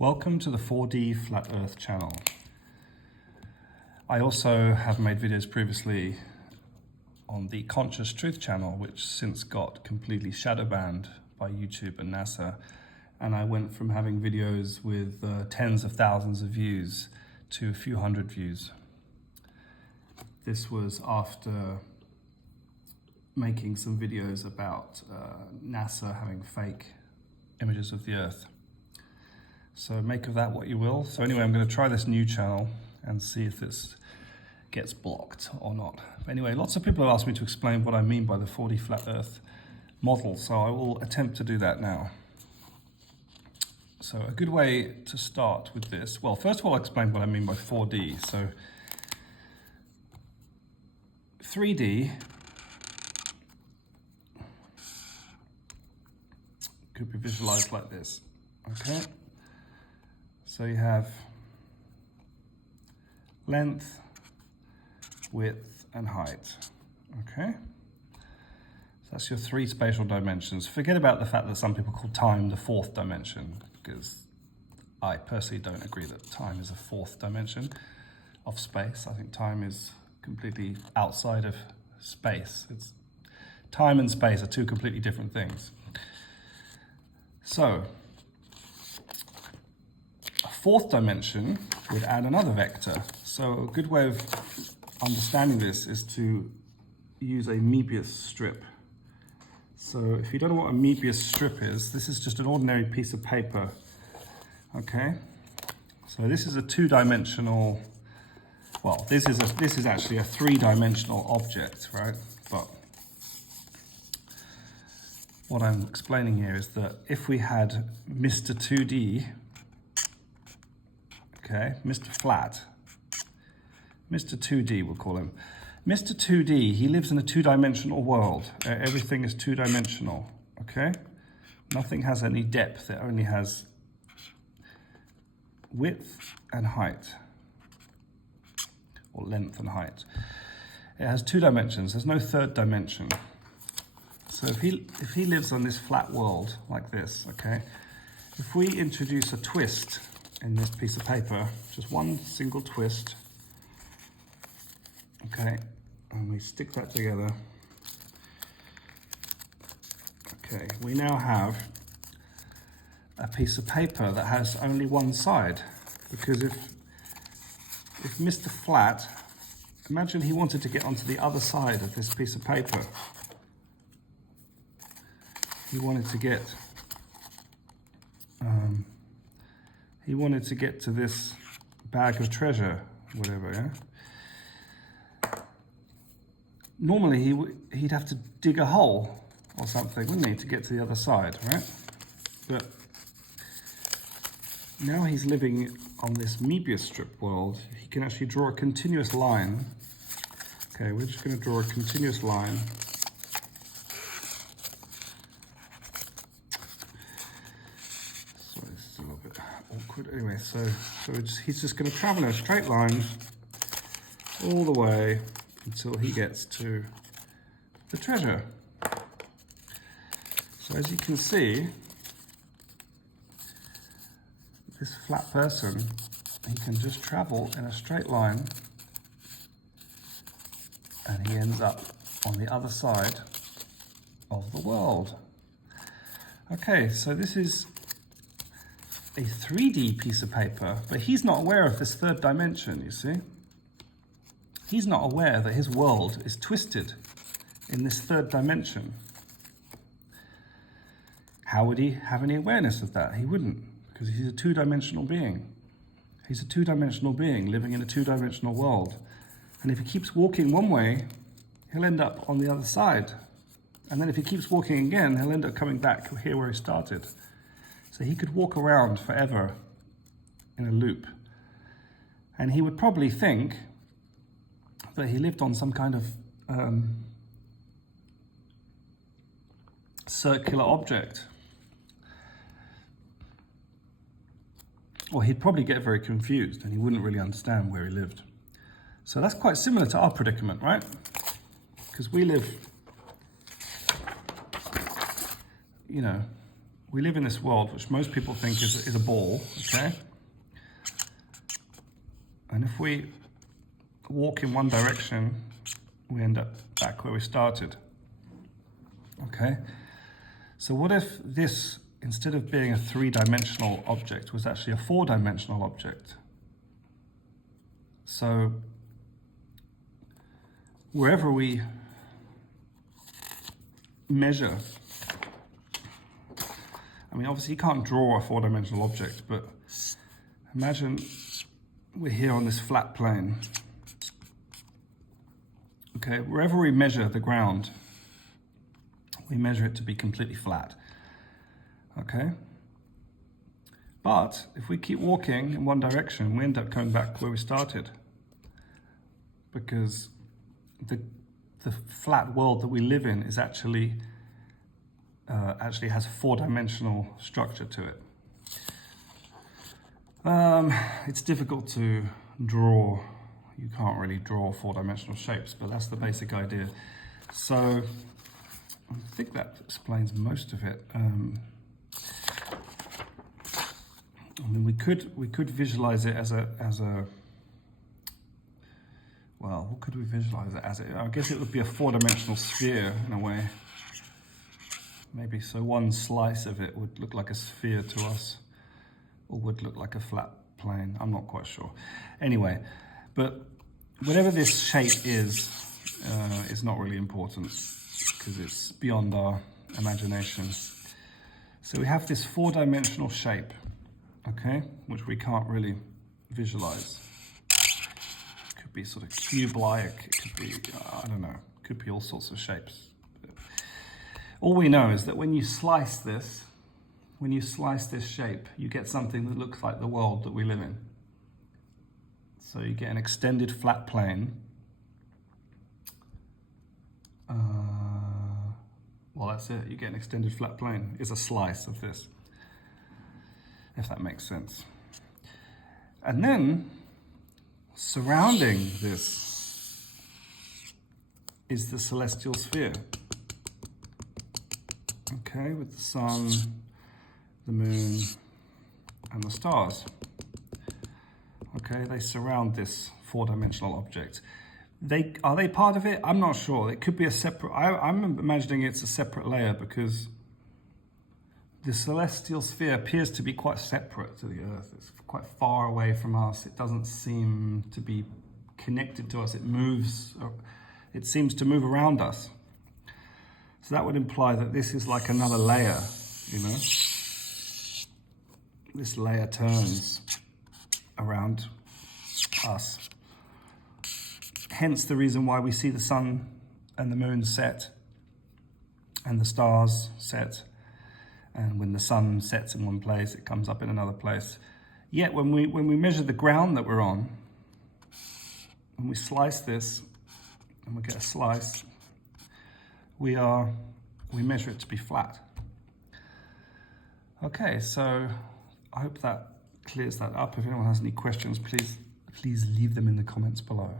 Welcome to the 4D Flat Earth channel. I also have made videos previously on the Conscious Truth channel, which since got completely shadow banned by YouTube and NASA. And I went from having videos with tens of thousands of views to a few hundred views. This was after making some videos about NASA having fake images of the Earth. So make of that what you will. So anyway, I'm going to try this new channel and see if this gets blocked or not. Anyway, lots of people have asked me to explain what I mean by the 4D Flat Earth model, so I will attempt to do that now. So a good way to start with this, well, first of all, I'll explain what I mean by 4D. So 3D could be visualized like this, okay? So you have length, width, and height, okay? So that's your three spatial dimensions. Forget about the fact that some people call time the fourth dimension, because I personally don't agree that time is a fourth dimension of space. I think time is completely outside of space. Time and space are two completely different things. So, a fourth dimension would add another vector. So a good way of understanding this is to use a Möbius strip. So if you don't know what a Möbius strip is, this is just an ordinary piece of paper, okay? So this is a two-dimensional, well, this is actually a three-dimensional object, right? But what I'm explaining here is that if we had Mr. 2D, okay, Mr. Flat, Mr. 2D we'll call him. Mr. 2D, he lives in a two-dimensional world. Everything is two-dimensional, okay? Nothing has any depth, it only has width and height, or length and height. It has two dimensions, there's no third dimension. So if he lives on this flat world like this, okay, if we introduce a twist in this piece of paper, just one single twist, okay, and we stick that together, okay, we now have a piece of paper that has only one side, because if Mr. Flat, imagine he wanted to get onto the other side of this piece of paper. He wanted to get to this bag of treasure, whatever, yeah? Normally he'd have to dig a hole or something, wouldn't he, to get to the other side, right? But now he's living on this Möbius strip world. He can actually draw a continuous line. Okay, we're just going to draw a continuous line. Awkward. Anyway, so he's just going to travel in a straight line all the way until he gets to the treasure. So as you can see, this flat person, he can just travel in a straight line and he ends up on the other side of the world. Okay, so this is a 3D piece of paper, but he's not aware of this third dimension, you see? He's not aware that his world is twisted in this third dimension. How would he have any awareness of that? He wouldn't, because he's a two-dimensional being. He's a two-dimensional being living in a two-dimensional world. And if he keeps walking one way, he'll end up on the other side. And then if he keeps walking again, he'll end up coming back here where he started. So he could walk around forever in a loop. And he would probably think that he lived on some kind of circular object. Or he'd probably get very confused and he wouldn't really understand where he lived. So that's quite similar to our predicament, right? Because we live, you know, we live in this world which most people think is a ball, okay? And if we walk in one direction, we end up back where we started, okay? So what if this, instead of being a 3-dimensional object, was actually a 4-dimensional object? So wherever we measure, I mean, obviously you can't draw a 4-dimensional object, but imagine we're here on this flat plane. Okay, wherever we measure the ground, we measure it to be completely flat. Okay? But if we keep walking in one direction, we end up coming back where we started. Because the flat world that we live in is actually has a 4-dimensional structure to it. It's difficult to draw. You can't really draw 4-dimensional shapes, but that's the basic idea. So I think that explains most of it. I mean, we could visualize it as a well, what could we visualize it as? I guess it would be a 4-dimensional sphere in a way. Maybe so one slice of it would look like a sphere to us, or would look like a flat plane. I'm not quite sure. Anyway, but whatever this shape is not really important because it's beyond our imagination. So we have this 4-dimensional shape, okay, which we can't really visualize. It could be sort of cube-like, it could be, I don't know, it could be all sorts of shapes. All we know is that when you slice this shape, you get something that looks like the world that we live in. So you get an extended flat plane. Well, that's it. You get an extended flat plane. It's a slice of this, if that makes sense. And then, surrounding this is the celestial sphere. Okay, with the sun, the moon, and the stars. Okay, they surround this 4-dimensional object. Are they part of it? I'm not sure. It could be a separate, I'm imagining it's a separate layer because the celestial sphere appears to be quite separate to the Earth. It's quite far away from us. It doesn't seem to be connected to us. It moves, it seems to move around us. So that would imply that this is like another layer, you know? This layer turns around us. Hence the reason why we see the sun and the moon set and the stars set. And when the sun sets in one place, it comes up in another place. Yet when we measure the ground that we're on, when we slice this and we get a slice, we measure it to be flat. Okay, so I hope that clears that up. If anyone has any questions, please leave them in the comments below.